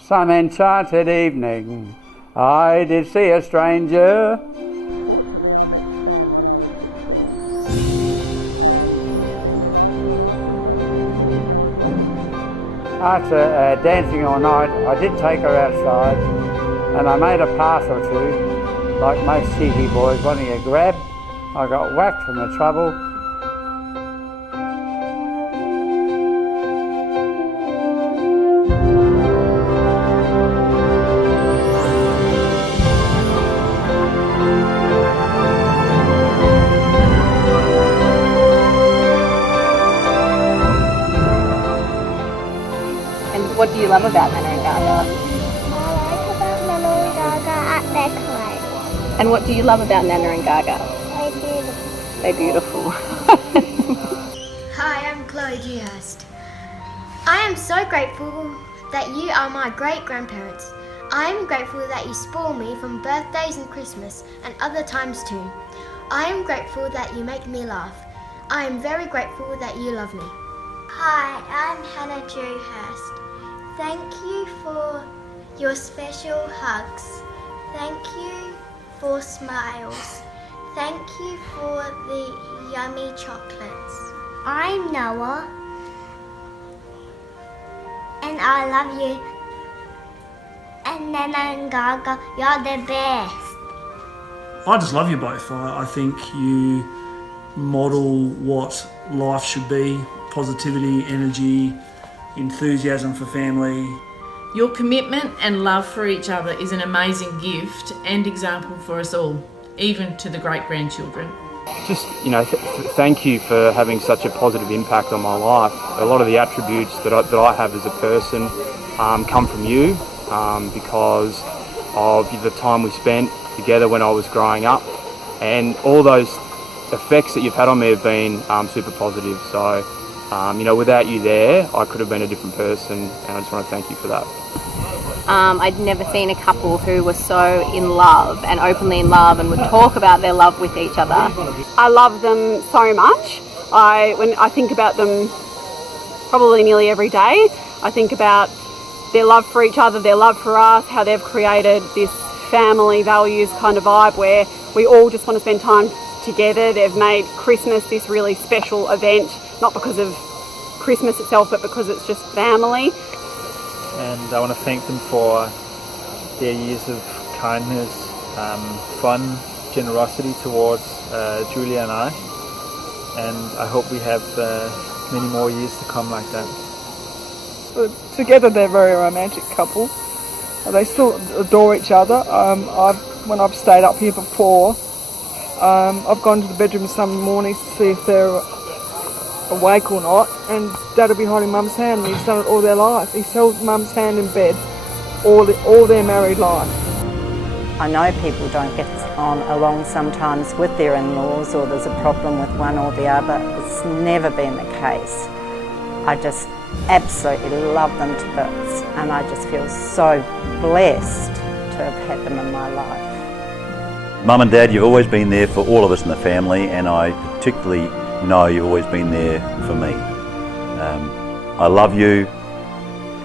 Some enchanted evening, I did see a stranger. After dancing all night, I did take her outside, and I made a pass or two, like most cheeky boys wanting a grab. I got whacked from the trouble. What do you love about Nana and Gaga? I like about Nana and Gaga at their clothes. And what do you love about Nana and Gaga? They're beautiful. They're beautiful. Hi, I'm Chloe Dewhurst. I am so grateful that you are my great-grandparents. I am grateful that you spoil me from birthdays and Christmas and other times too. I am grateful that you make me laugh. I am very grateful that you love me. Hi, I'm Hannah Dewhurst. Thank you for your special hugs. Thank you for smiles. Thank you for the yummy chocolates. I'm Noah, and I love you. And Nana and Gaga, you're the best. I just love you both. I think you model what life should be: positivity, energy, enthusiasm for family. Your commitment and love for each other is an amazing gift and example for us all, even to the great-grandchildren. Just, thank you for having such a positive impact on my life. A lot of the attributes that I have as a person come from you because of the time we spent together when I was growing up, and all those effects that you've had on me have been super positive. So, without you there, I could have been a different person, and I just want to thank you for that. I'd never seen a couple who were so in love and openly in love and would talk about their love with each other. I love them so much. When I think about them probably nearly every day, I think about their love for each other, their love for us, how they've created this family values kind of vibe where we all just want to spend time together. They've made Christmas this really special event, not because of Christmas itself, but because it's just family. And I want to thank them for their years of kindness, fun, generosity towards Julia and I. And I hope we have many more years to come like that. Together they're a very romantic couple. They still adore each other. When I've stayed up here before, I've gone to the bedroom some mornings to see if they're awake or not, and Dad will be holding Mum's hand, and he's done it all their life. He's held Mum's hand in bed all their married life. I know people don't get on along sometimes with their in-laws, or there's a problem with one or the other. It's never been the case. I just absolutely love them to bits, and I just feel so blessed to have had them in my life. Mum and Dad, you've always been there for all of us in the family, and I particularly know you've always been there for me. I love you.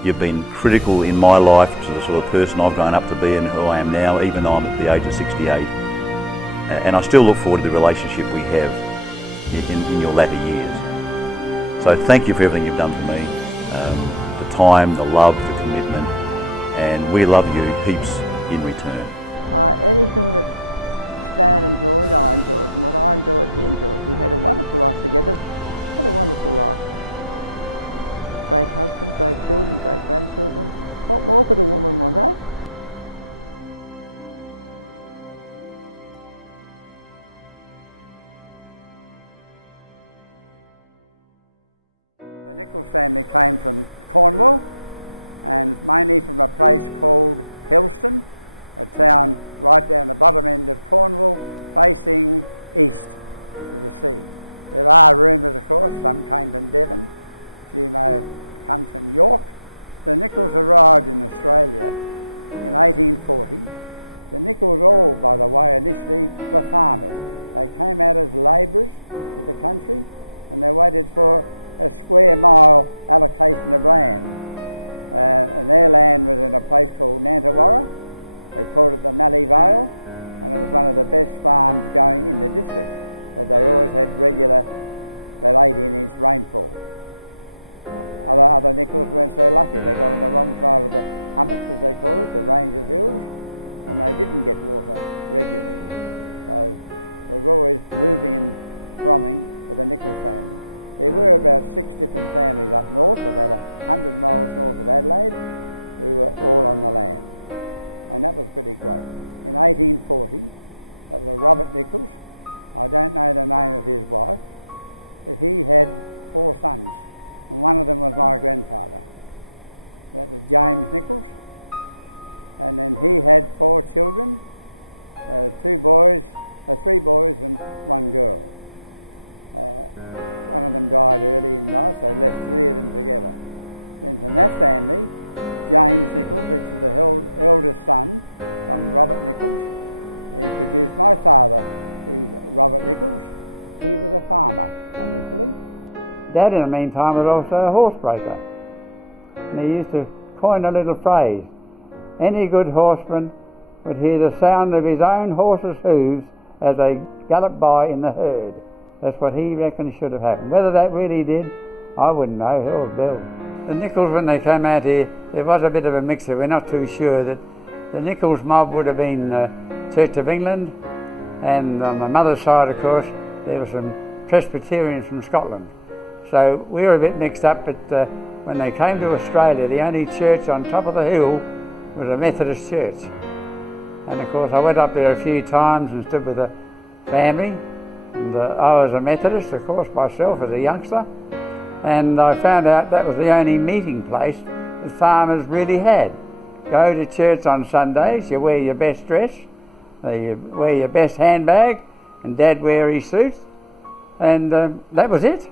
You've been critical in my life to the sort of person I've grown up to be and who I am now, even though I'm at the age of 68. And I still look forward to the relationship we have in your latter years. So thank you for everything you've done for me. The time, the love, the commitment, and we love you heaps in return. Dad, in the meantime, was also a horsebreaker. And he used to coin a little phrase. Any good horseman would hear the sound of his own horse's hooves as they galloped by in the herd. That's what he reckoned should have happened. Whether that really did, I wouldn't know. Hell, Bill. The Nicholls, when they came out here, there was a bit of a mixer. We're not too sure that the Nicholls mob would have been Church of England, and on my mother's side, of course, there were some Presbyterians from Scotland. So we were a bit mixed up, but when they came to Australia, the only church on top of the hill was a Methodist church. And of course I went up there a few times and stood with the family, and I was a Methodist, of course, myself as a youngster, and I found out that was the only meeting place that farmers really had. Go to church on Sundays, you wear your best dress, you wear your best handbag, and Dad wear his suit, and that was it.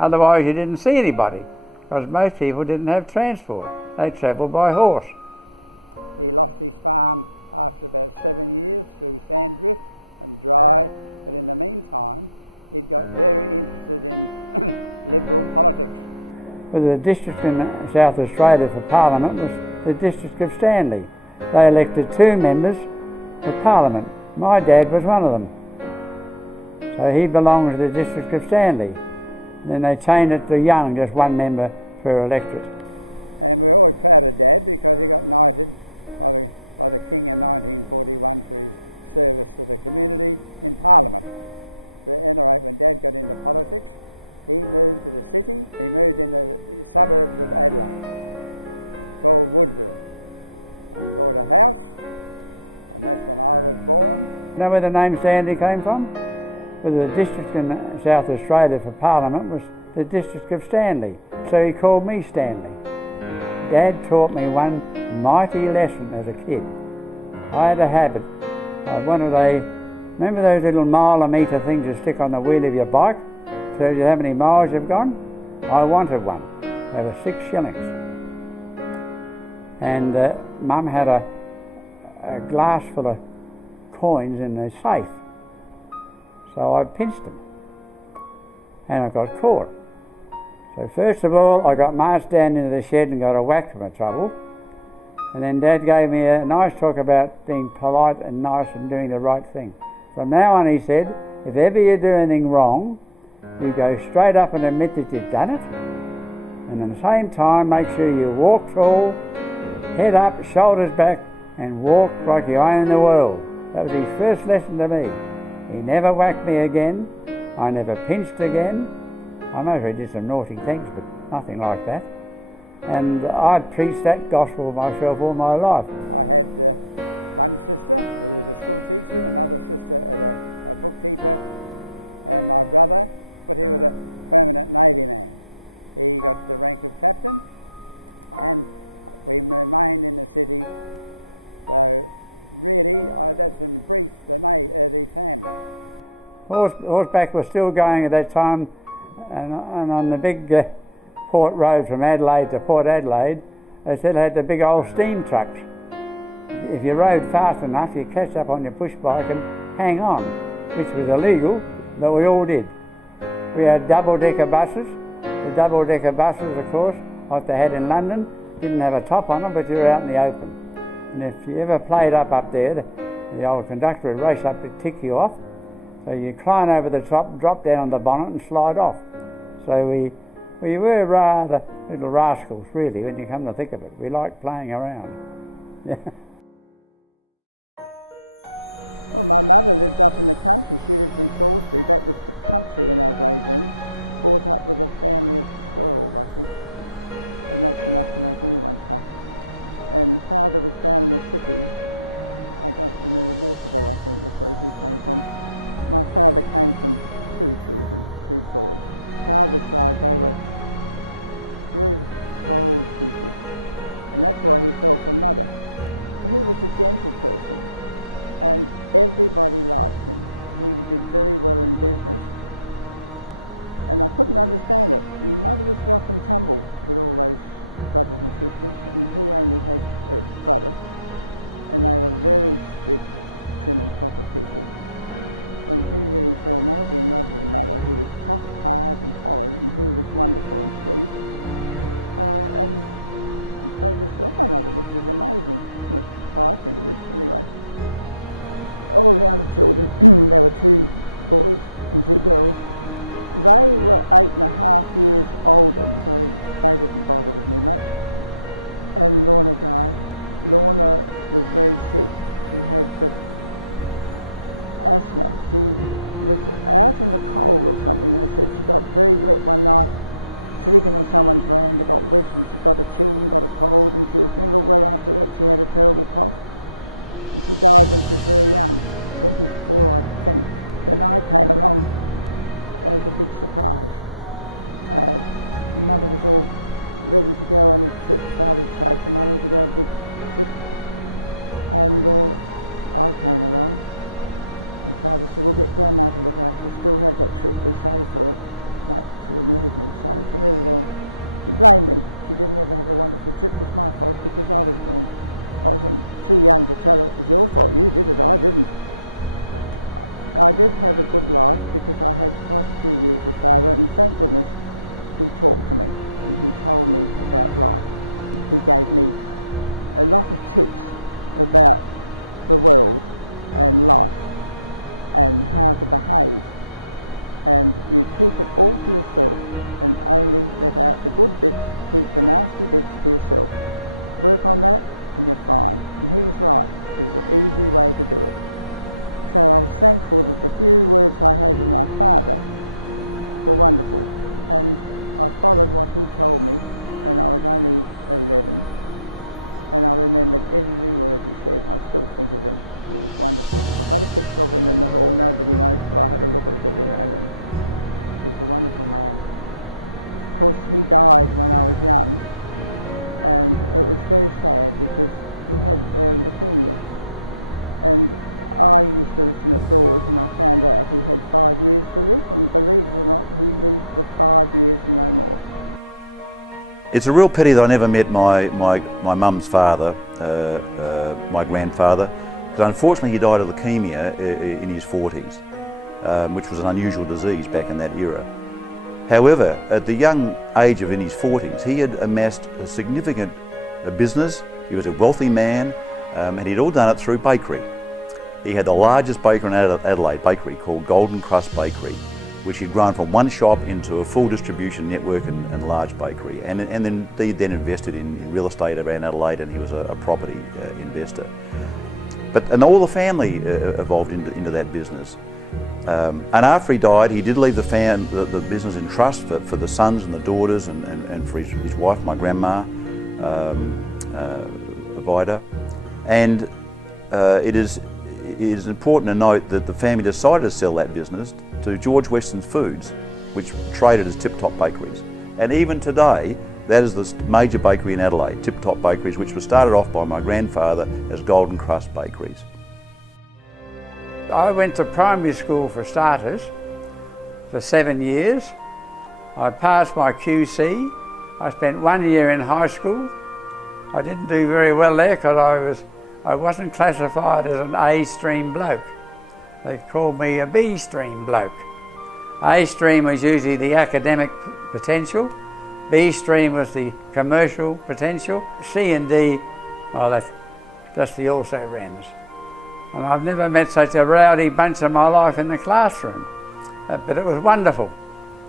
Otherwise you didn't see anybody, because most people didn't have transport. They travelled by horse. Well, the district in South Australia for Parliament was the District of Stanley. They elected 2 members for Parliament. My dad was one of them. So he belonged to the District of Stanley. Then they changed it to Young, just 1 member per electorate. You know where the name Stanley came from? Well, the district in South Australia for Parliament was the District of Stanley, so he called me Stanley. Dad taught me one mighty lesson as a kid. I had a habit. Remember those little mile-a-metre things you stick on the wheel of your bike? Tells you how many miles you've gone? I wanted one. They were 6 shillings. And Mum had a glass full of coins in the safe. So I pinched them. And I got caught. So first of all, I got marched down into the shed and got a whack for my trouble. And then Dad gave me a nice talk about being polite and nice and doing the right thing. From now on, he said, if ever you do anything wrong, you go straight up and admit that you've done it. And at the same time, make sure you walk tall, head up, shoulders back, and walk like you own the world. That was his first lesson to me. He never whacked me again. I never pinched again. I know he did some naughty things, but nothing like that. And I'd preached that gospel myself all my life. Horseback was still going at that time, and on the big port road from Adelaide to Port Adelaide, they still had the big old steam trucks. If you rode fast enough, you catch up on your push bike and hang on, which was illegal, but we all did. We had double-decker buses. The double-decker buses, of course, like they had in London, didn't have a top on them, but you were out in the open. And if you ever played up there, the old conductor would race up to tick you off. So you climb over the top, drop down on the bonnet and slide off. So we were rather little rascals, really, when you come to think of it. We liked playing around. Yeah. It's a real pity that I never met my mum's father, my grandfather, because unfortunately he died of leukemia in his 40s, which was an unusual disease back in that era. However, at the young age of in his 40s, he had amassed a significant business. He was a wealthy man, and he'd all done it through bakery. He had the largest bakery in Adelaide, bakery called Golden Crust Bakery, which he'd grown from one shop into a full distribution network and large bakery. And then he invested in real estate around Adelaide, and he was a property investor. And all the family evolved into that business. And after he died, he did leave the business in trust for the sons and the daughters and for his wife, my grandma, Vida. And it is important to note that the family decided to sell that business to George Weston's Foods, which traded as Tip Top Bakeries. And even today, that is the major bakery in Adelaide, Tip Top Bakeries, which was started off by my grandfather as Golden Crust Bakeries. I went to primary school for starters for 7 years. I passed my QC. I spent 1 year in high school. I didn't do very well there because I wasn't classified as an A stream bloke. They called me a B stream bloke. A stream was usually the academic potential. B stream was the commercial potential. C and D, well, just the also-rans. And I've never met such a rowdy bunch in my life in the classroom. But it was wonderful.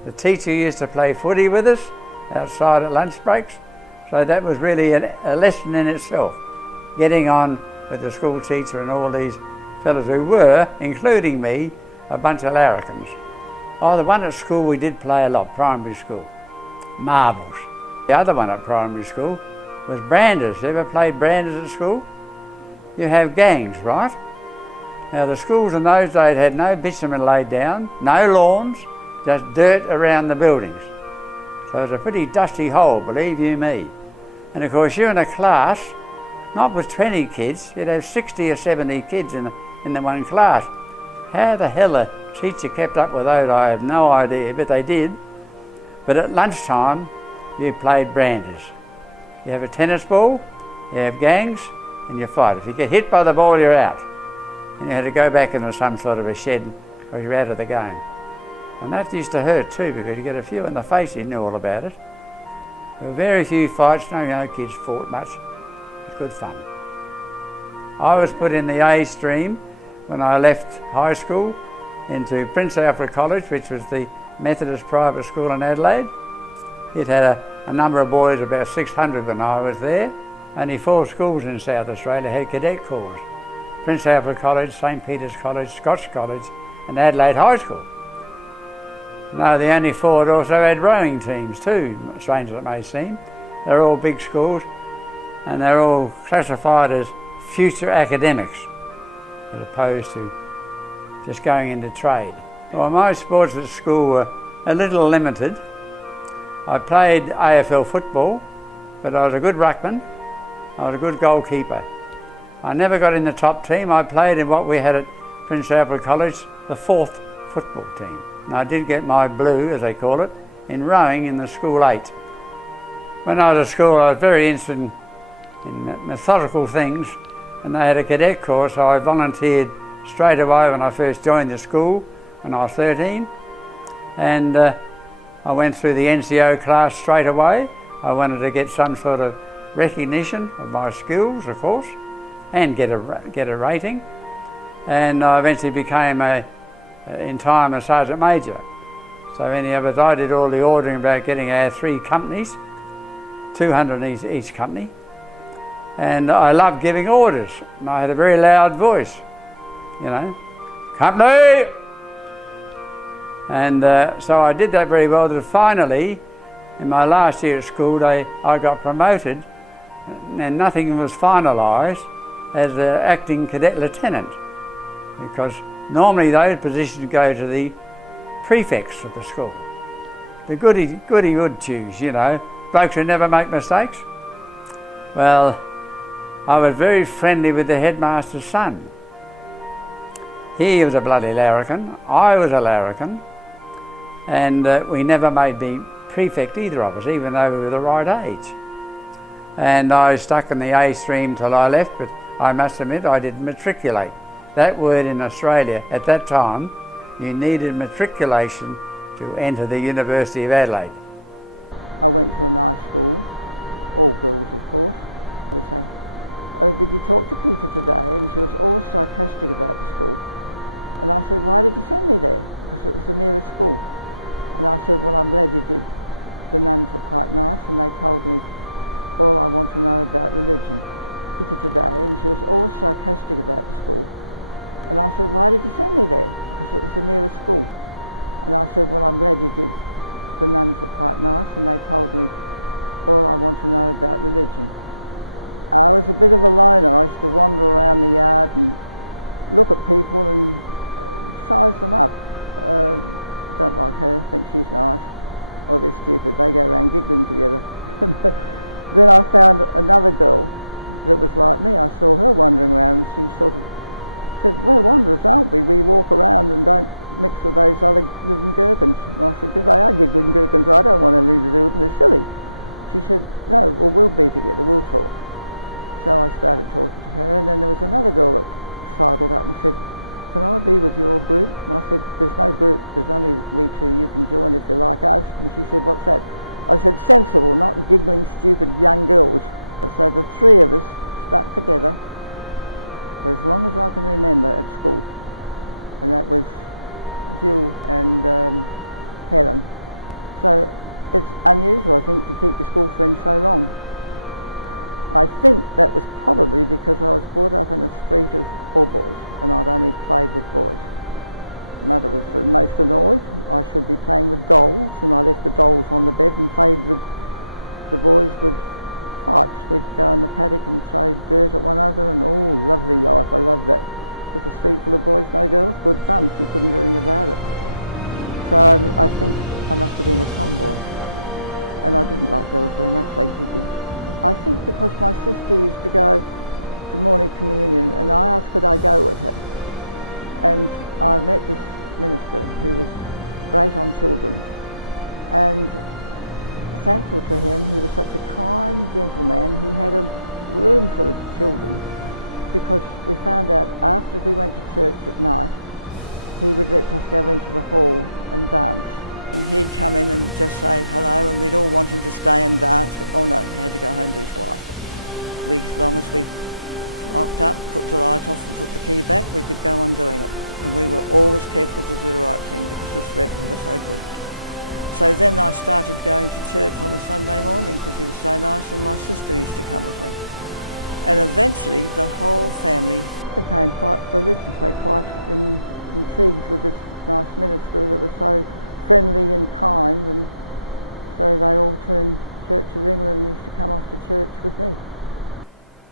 The teacher used to play footy with us outside at lunch breaks, so that was really a lesson in itself, getting on with the school teacher and all these fellas who were, including me, a bunch of larrikins. Oh, the one at school we did play a lot, primary school, marbles. The other one at primary school was branders. You ever played branders at school? You have gangs, right? Now the schools in those days had no bitumen laid down, no lawns, just dirt around the buildings. So it was a pretty dusty hole, believe you me. And of course you're in a class, not with 20 kids, you'd have 60 or 70 kids in the one class. How the hell the teacher kept up with those, I have no idea, but they did. But at lunchtime, you played branders. You have a tennis ball, you have gangs, and you fight. If you get hit by the ball, you're out. And you had to go back into some sort of a shed or you're out of the game. And that used to hurt too, because you get a few in the face, you knew all about it. There were very few fights, no kids fought much. It was good fun. I was put in the A stream when I left high school into Prince Alfred College, which was the Methodist private school in Adelaide. It had a number of boys, about 600 when I was there. Only 4 schools in South Australia had cadet corps. Prince Alfred College, St Peter's College, Scotch College and Adelaide High School. No, the only 4 had also had rowing teams too, strange as it may seem. They're all big schools and they're all classified as future academics as opposed to just going into trade. Well, my sports at school were a little limited. I played AFL football, but I was a good ruckman. I was a good goalkeeper. I never got in the top team. I played in what we had at Prince Alfred College, the 4th football team. And I did get my blue, as they call it, in rowing in the school 8. When I was at school, I was very interested in methodical things, and they had a cadet course, so I volunteered straight away when I first joined the school when I was 13. And I went through the NCO class straight away. I wanted to get some sort of recognition of my skills, of course, and get a rating. And I eventually became in time a sergeant major. So any of us, I did all the ordering about getting our 3 companies, 200 in each company. And I loved giving orders. And I had a very loud voice, you know, company! And so I did that very well, that finally, in my last year at school, I got promoted, and nothing was finalised as an acting cadet lieutenant, because normally those positions go to the prefects of the school. The goody good choose, you know, blokes who never make mistakes. Well, I was very friendly with the headmaster's son. He was a bloody larrikin, I was a larrikin, and we never made me prefect, either of us, even though we were the right age. And I stuck in the A stream till I left, but I must admit I didn't matriculate. That word in Australia at that time, you needed matriculation to enter the University of Adelaide.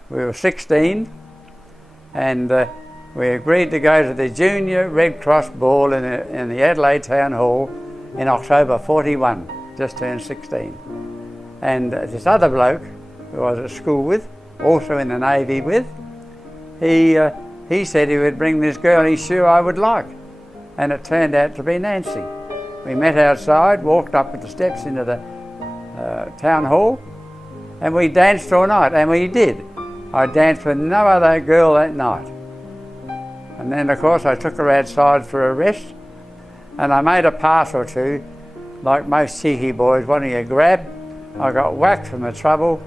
we were 16, and we agreed to go to the Junior Red Cross Ball in the Adelaide Town Hall in October 41, just turned 16. And this other bloke who I was at school with, also in the Navy with, he said he would bring this girl he's sure I would like. And it turned out to be Nancy. We met outside, walked up the steps into the town hall, and we danced all night, and we did. I danced with no other girl that night. And then of course I took her outside for a rest, and I made a pass or two, like most cheeky boys wanting a grab. I got whacked from the trouble.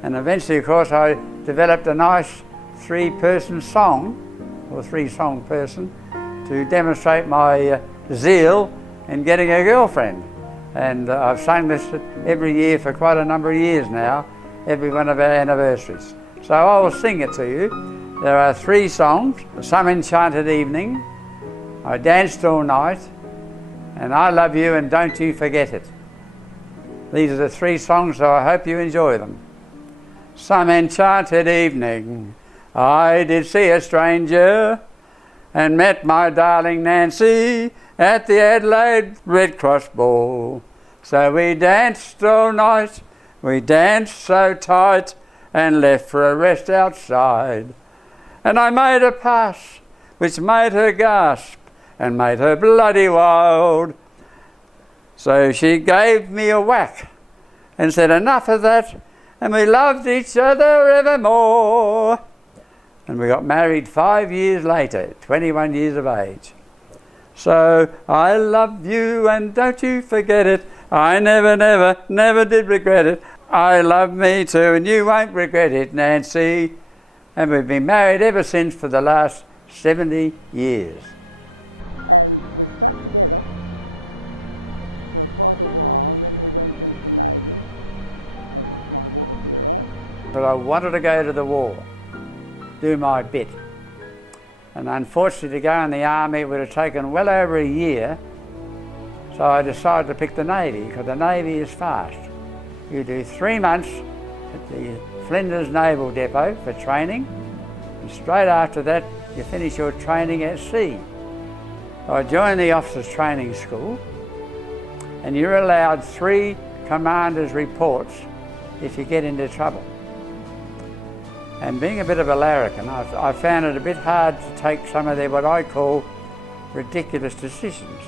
And eventually, of course, I developed a nice three-person song, or three-song person, to demonstrate my zeal in getting a girlfriend. And I've sung this every year for quite a number of years now, every one of our anniversaries. So I will sing it to you. There are three songs: Some Enchanted Evening, I Danced All Night, and I Love You and Don't You Forget It. These are the three songs, so I hope you enjoy them. Some enchanted evening, I did see a stranger and met my darling Nancy at the Adelaide Red Cross Ball. So we danced all night, we danced so tight, and left for a rest outside. And I made a pass which made her gasp and made her bloody wild. So she gave me a whack and said, enough of that, and we loved each other evermore. And we got married 5 years later, 21 years of age. So I love you and don't you forget it. I never, never, never did regret it. I love me too and you won't regret it, Nancy. And we've been married ever since for the last 70 years. But I wanted to go to the war, do my bit. And unfortunately to go in the army would have taken well over a year, so I decided to pick the Navy, because the Navy is fast. You do 3 months at the Flinders Naval Depot for training, and straight after that you finish your training at sea. So I joined the Officers Training School, and you're allowed 3 commanders' reports if you get into trouble. And being a bit of a larrikin, I found it a bit hard to take some of their what I call ridiculous decisions.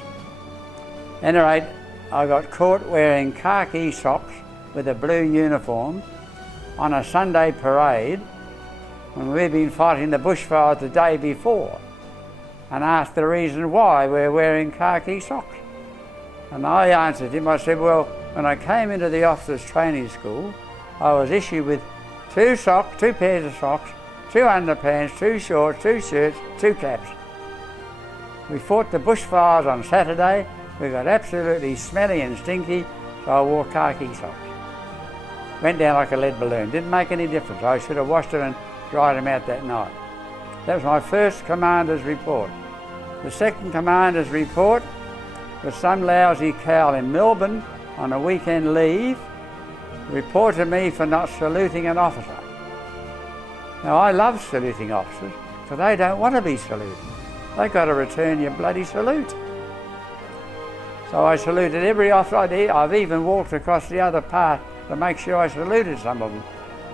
At any rate, I got caught wearing khaki socks with a blue uniform on a Sunday parade when we'd been fighting the bushfires the day before, and asked the reason why we're wearing khaki socks. And I answered him, I said, well, when I came into the Officers Training School, I was issued with 2 socks, 2 pairs of socks, 2 underpants, 2 shorts, 2 shirts, 2 caps. We fought the bushfires on Saturday. We got absolutely smelly and stinky, so I wore khaki socks. Went down like a lead balloon. Didn't make any difference. I should have washed them and dried them out that night. That was my first commander's report. The second commander's report was some lousy cow in Melbourne on a weekend leave reported me for not saluting an officer. Now I love saluting officers, because they don't want to be saluted. They've got to return your bloody salute. So I saluted every officer I did. I've even walked across the other path to make sure I saluted some of them.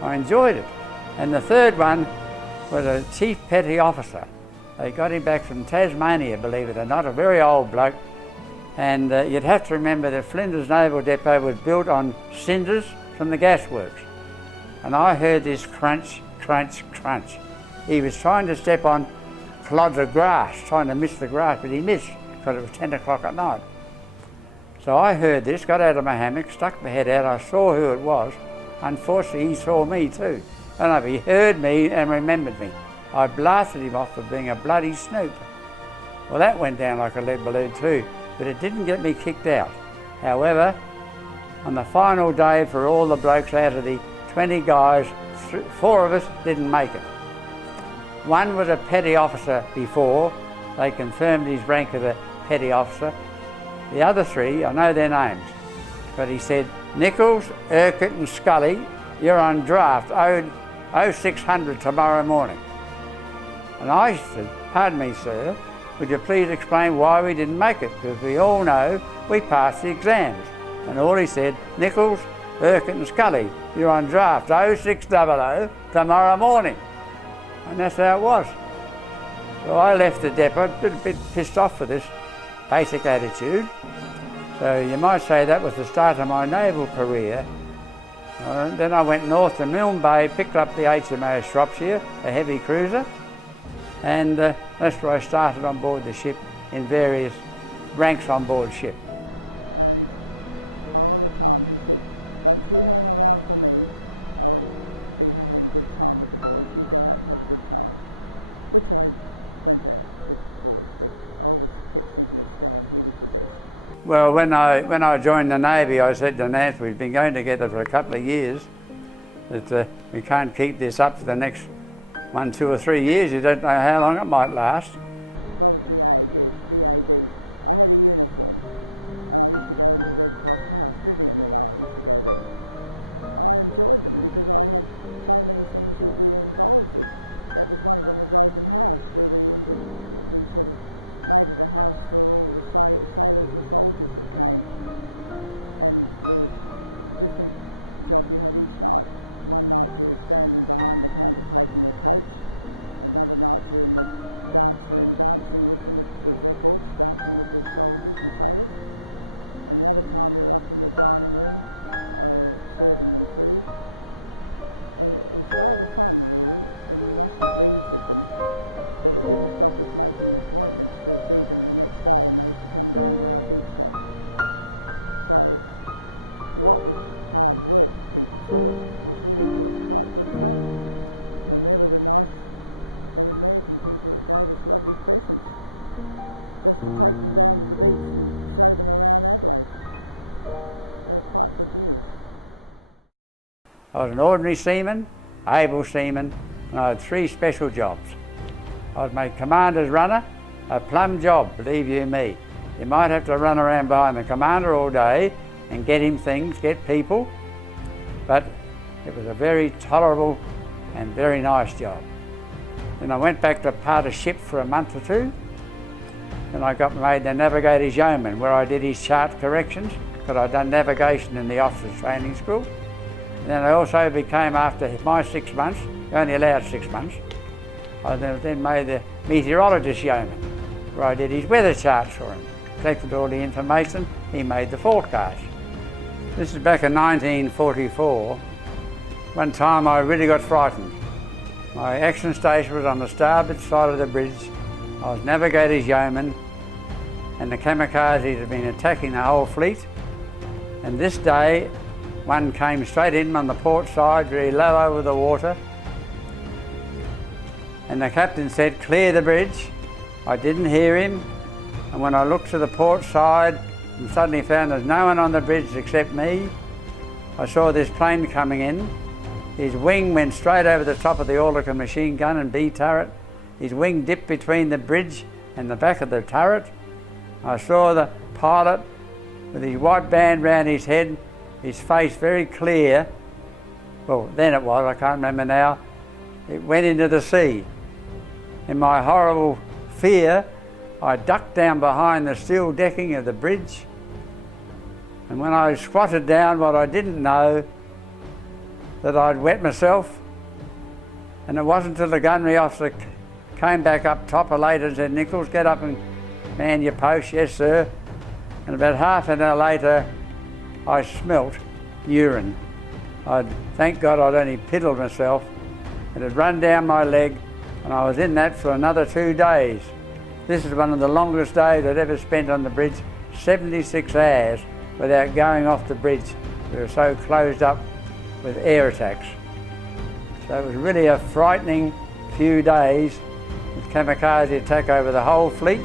I enjoyed it. And the third one was a chief petty officer. They got him back from Tasmania, believe it or not, a very old bloke. And you'd have to remember that Flinders Naval Depot was built on cinders from the gasworks. And I heard this crunch, crunch, crunch. He was trying to step on clods of grass, trying to miss the grass, but he missed because it was 10 o'clock at night. So I heard this, got out of my hammock, stuck my head out, I saw who it was. Unfortunately, he saw me too. I don't know if he heard me and remembered me. I blasted him off for being a bloody snoop. Well, that went down like a lead balloon too, but it didn't get me kicked out. However, on the final day for all the blokes out of the 20 guys, 4 of us didn't make it. One was a petty officer before. They confirmed his rank as a petty officer. The other 3, I know their names, but he said, Nicholls, Urquhart and Scully, you're on draft 0600 tomorrow morning. And I said, pardon me, sir, would you please explain why we didn't make it? Because we all know we passed the exams. And all he said, Nicholls, Urquhart and Scully, you're on draft 0600 tomorrow morning. And that's how it was. So I left the depot, a bit pissed off with this basic attitude. So you might say that was the start of my naval career. Then I went north to Milne Bay, picked up the HMAS Shropshire, a heavy cruiser, and that's where I started on board the ship in various ranks on board ship. Well, when I joined the Navy, I said to Nance, we've been going together for a couple of years, that we can't keep this up for the next 1, 2 or 3 years. You don't know how long it might last. I was an ordinary seaman, able seaman, and I had 3 special jobs. I was made commander's runner, a plum job, believe you me. You might have to run around behind the commander all day and get him things, get people, but it was a very tolerable and very nice job. Then I went back to part a ship for a month or 2, and I got made the navigator's yeoman, where I did his chart corrections, because I'd done navigation in the officers' training school. And then I also became, after my 6 months, only allowed 6 months, I then made the meteorologist yeoman, where I did his weather charts for him, collected all the information, he made the forecast. This is back in 1944. One time I really got frightened. My action station was on the starboard side of the bridge. I was navigator's yeoman, and the kamikazes had been attacking the whole fleet. And this day, one came straight in on the port side, very low over the water. And the captain said, clear the bridge. I didn't hear him. And when I looked to the port side and suddenly found there's no one on the bridge except me, I saw this plane coming in. His wing went straight over the top of the Oerlikon machine gun and B turret. His wing dipped between the bridge and the back of the turret. I saw the pilot with his white band round his head, his face very clear. Well, then it was, I can't remember now. It went into the sea. In my horrible fear, I ducked down behind the steel decking of the bridge. And when I squatted down, what I didn't know, that I'd wet myself. And it wasn't until the gunnery officer came back up top later and said, Nicholls, get up and man your post. Yes, sir. and about half an hour later I smelt urine. Thank God I'd only piddled myself. It had run down my leg, and I was in that for another 2 days. This is one of the longest days I'd ever spent on the bridge, 76 hours without going off the bridge. We were so closed up with air attacks. So it was really a frightening few days with kamikaze attack over the whole fleet.